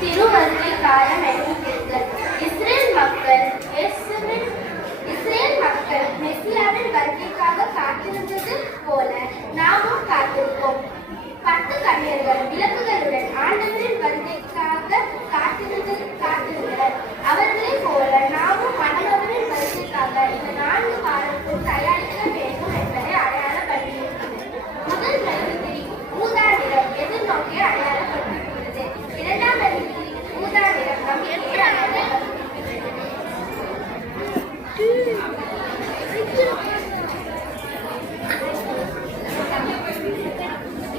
திருவருகை காலம் எண்ணுகிறீர்கள். இஸ்ரேல் மக்கள் மெசியாவின் வருகைக்காக காத்திருந்தது போல நாமும் காத்திருப்போம். 10 கன்னியர்கள் விளக்குகளுடன் ஆண்டவரின் வருகைக்காக காத்திருந்தனர். அவர்களைப் போல நாமும் மணமகனின் வருகைக்காக இந்த 4 காலத்தில் தயாரிக்க வேண்டும் என்பதை அடையாளப்படுத்தியிருக்கிறது. முதல் மெழுகுதிரி ஊதா நிறம் எதிர்நோக்கி அடையாளப்படுத்தியுள்ளது. இரண்டாம் மெழுகுதிரி ஊதா நிறம் நம்பிக்கை அடையாளப்படுத்தியுள்ளது.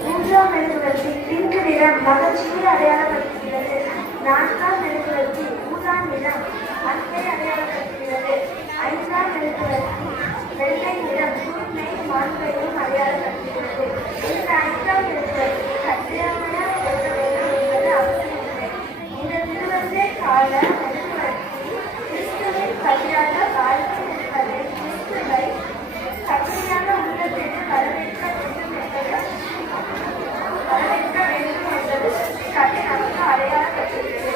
மூன்றாம் மெழுகுவர்த்தி பிங்க் நிறம் மகிழ்ச்சியை அடையாளப்படுத்துகிறது. நான்காம் மெழுகுவர்த்தி ஊதா நிறம் அன்பை அடையாளப்படுத்துகிறது. ஐந்தாம் மெழுகுவர்த்தி வெள்ளை நிறம் தூய்மை மாண்பையும் அடையாளப்படுத்துகிறது. இந்த 5ஆம் மெழுகுவர்த்தி கச்சிதமான இருக்க வேண்டும் என்பது அவசியமில்லை. இந்த திருவருகை கால மெழுகுவர்த்தி கிறிஸ்துவின் கல்யாண வாழ்க்கை என்பதை கிறிஸ்துவை கடுமையான உள்ளத்திற்கு வரவேற்க வேண்டும் என்பது கட்டி நமக்கு அடையாளப்படுத்துகிறது.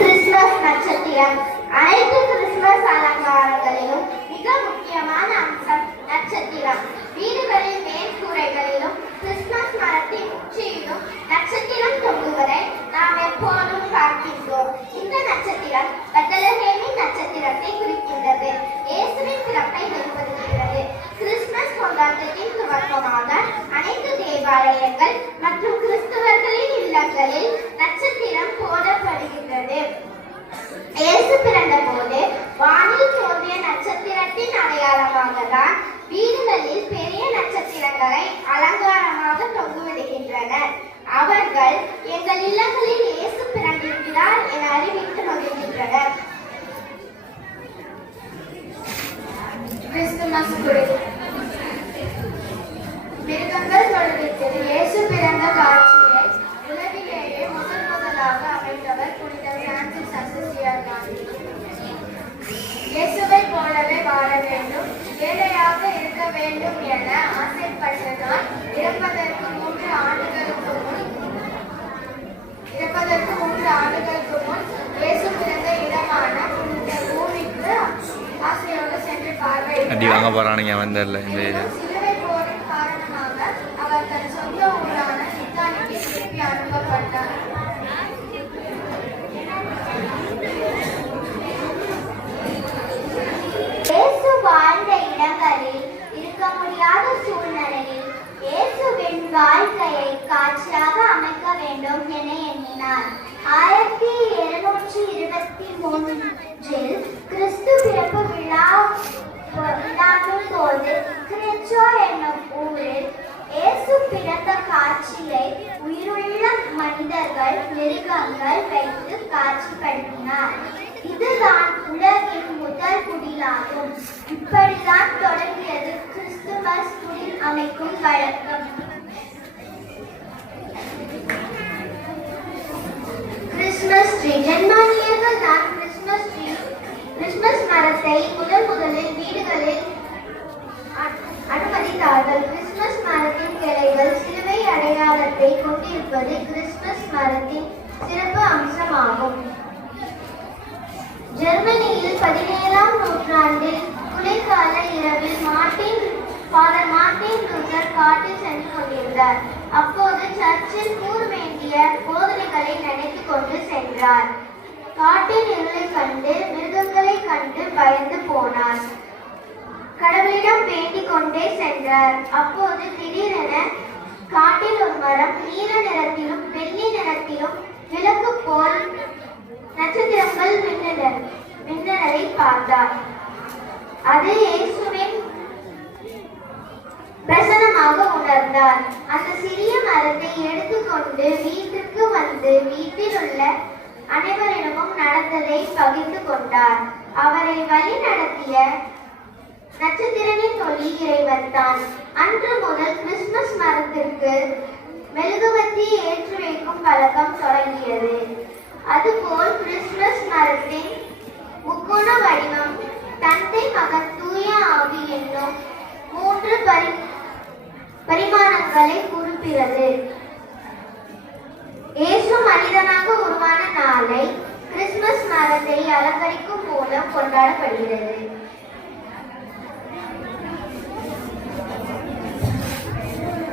கிறிஸ்துமஸ் நட்சத்திரம். அனைத்து கிறிஸ்துமஸ் அலங்காரங்களிலும் மிக முக்கியமான அம்சம் நட்சத்திரம். வீடுகளின் மேற்கூரைகளிலும் கிறிஸ்துமஸ் மரத்தின் உச்சியிலும் நட்சத்திரம் தொங்குவதை நாம் எப்போதும் பார்க்கின்றோம். இந்த நட்சத்திரம் பெத்லகேமின் நட்சத்திரத்தை குறிக்கின்றது. இயேசுவின் பிறப்பை வெளிப்படுத்துகிறது. கிறிஸ்துமஸ் கொண்டாட்டத்தின் துவக்கமாக அனைத்து தேவாலயங்கள் மற்றும் கிறிஸ்தவர்களின் இல்லங்களில் நட்சத்திரம் போடப்படுகின்றது. இயேசு பிறந்த போது வானில் தோன்றிய நட்சத்திரத்தின் அடையாளமாக தான் வீடுகளில் பெரிய நட்சத்திரங்களை அலங்காரமாக தொங்குவிடுகின்றனர். அவர்கள் எங்கள் இல்லங்களில் இயேசு பிறந்திருக்கிறார் என அறிவித்து மகிழ்கின்றனர். கிறிஸ்துமஸ் குடில். மிருகங்கள் தொழுவித்தில் இயேசு பிறந்த காட்சியை உலகிலேயே முதலாக அமைத்தவர் புனித பிரான்சிஸ் அசிசியார் தான். இயேசுவை போலவே வாழ வேண்டும், ஏழையாக இருக்க வேண்டும் என ஆசைப்பட்டதால் இறப்பதற்கு 3 ஆண்டுகளுக்கு முன் இயேசு பிறந்த இடமான புனித பூமிக்கு ஆசையோடு சென்று சிலுவை போரின் காரணமாக அவர் தன் சொந்த ஊரான இத்தாலிக்கு திருப்பி அனுப்பப்பட்டார். இயேசு வாழ்ந்த இடங்களில் இருக்க முடியாத சூழ்நிலையில் இயேசுவின் வாழ்க்கையை காட்சியாக அமைக்க வேண்டும் என எண்ணினார். 1723 கிறிஸ்து பிறப்பு விழாவின் போது கிரெச்சோ என்னும் ஊரில் இயேசு பிறந்த காட்சியை உயிருள்ள மனிதர்கள் மிருகங்கள் வைத்து காட்சிப்படுத்தினார். இதுதான் உலகின் முதல் குடிலாகும். இப்படிதான் தொடங்கியது கிறிஸ்துமஸ் குடில் அமைக்கும் வழக்கம். Christmas tree. ஜெர்மானியர்கள் தான் கிறிஸ்துமஸ் மரத்தை முதலில் வீடுகளில் அனுமதித்தார்கள். கிறிஸ்துமஸ் மரத்தின் கிளைகள் சிலுவை அடையாளத்தை கொண்டிருப்பது கிறிஸ்துமஸ் மரத்தின் சிறப்பு அம்சமாகும். ஜெர்மனியில் 17ஆம் நூற்றாண்டில் குளிர்கால இரவில் ஃபாதர் மார்ட்டின் லூதர் காட்டில் சென்று கொண்டிருந்தார். அப்போது சர்ச்சில் கூற வேண்டிய போதனைகளை நினைத்து கொண்டு சென்றார். காட்டின் இருளை கண்டு மிருகங்களை கண்டு பயந்து போனார். கடவுளிடம் வேண்டிக் கொண்டே சென்றார். அப்போது திடீரென காட்டில் ஒரு மரம் நீல நிறத்திலும் வெள்ளி நிறத்திலும் விளக்கு போல் நட்சத்திரங்கள் மின்னலை பார்த்தார். அது இயேசுவின் பிரசனமாக உணர்ந்தார். அந்த சிறிய மரத்தை எடுத்துக்கொண்டு வீட்டுக்கு வந்து வீட்டில் உள்ள அனைவரிடமும் நடந்ததை பகிர்ந்து கொண்டார். அவரை வழி நடத்திய நட்சத்திரனின் ஒளி இறைவன் தான். அன்று முதல் கிறிஸ்துமஸ் மரத்திற்கு மெழுகுவர்த்தி ஏற்றி வைக்கும் பழக்கம் தொடங்கியது. அதுபோல் கிறிஸ்துமஸ் மரத்தின் முக்கோண வடிவம் தந்தை மகன் தூய ஆவி என்னும் என்பதை குறிப்பிடுகிறது. இயேசு மனிதனாக உருவான நாளை கிறிஸ்துமஸ் மரத்தை அலங்கரிக்கும் மூலம் கொண்டாடப்படுகிறது.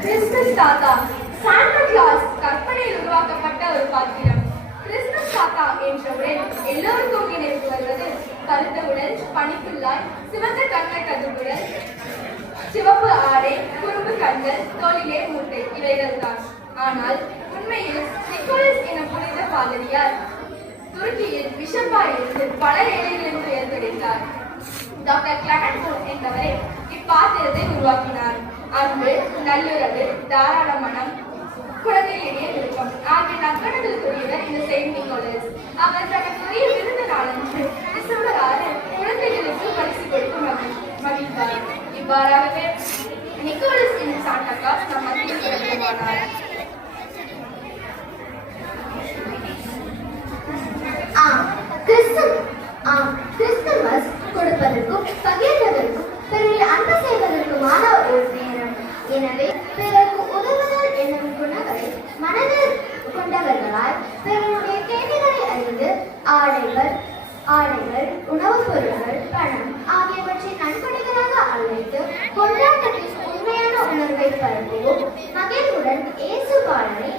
கிறிஸ்துமஸ் தாத்தா சாண்டா கிளாஸ் கற்பனையில் உருவாக்கப்பட்ட ஒரு பாத்திரம். கிறிஸ்துமஸ் தாத்தா என்றவுடன் எல்லோருக்கும் நினைவுக்கு வருவது கருத்த உடல், பனிப்புள்ளாய், சிவந்த கண்ண கதுகுடல், சிவப்பு ஆடை, குறும்பு கண்கள், தோளிலே மூட்டை இவைகள் தான். ஆனால் உண்மையில் நிக்கோலஸ் எனும் புனித பாதிரியார் துருக்கியில் பிஷப்பாயிருந்து பல ஏழைகளிலிருந்து உயர்ந்தெடுத்தார். டாக்டர் கிளமெண்ட் என்பவரை இப்பாத்திரத்தை உருவாக்கினார். அன்பு, நல்லுறவு, தாராள மனம், குழந்தையிடையே விருப்பம் ஆகிய நற்குணங்களுக்குரியவர் இந்த செயின்ட் நிக்கோலஸ். அவர் தனக்குரிய விருந்த நாளன்று டிசம்பர் 6 குழந்தைகளுக்கு பரிசு கொடுத்து மகிழ்ந்தார். இவ்வாறாகவே நிக்கோலஸ் என்ற சாண்டா கிளாஸ் நம் மத்தியில் பிரபலமானார். கிறிஸ்துமஸ் கொடுப்பதற்கும் பகிர்வதற்கும் பிறரை அன்பு செய்வதற்குமான ஒரு நேரம். எனவே பிறருக்கு உதவுதல் என்னும் குணங்களை மனதில் கொண்டவர்களால் பிறருடைய தேவைகளை அறிந்து ஆடைகள், உணவுப் பொருட்கள், பணம் ஆகியவற்றை நன்கொடைகளாக அழைத்து கொண்டாட்டத்தின் உண்மையான உணர்வை பரப்புவோம். மகிழ்வுடன் இயேசு பாலனை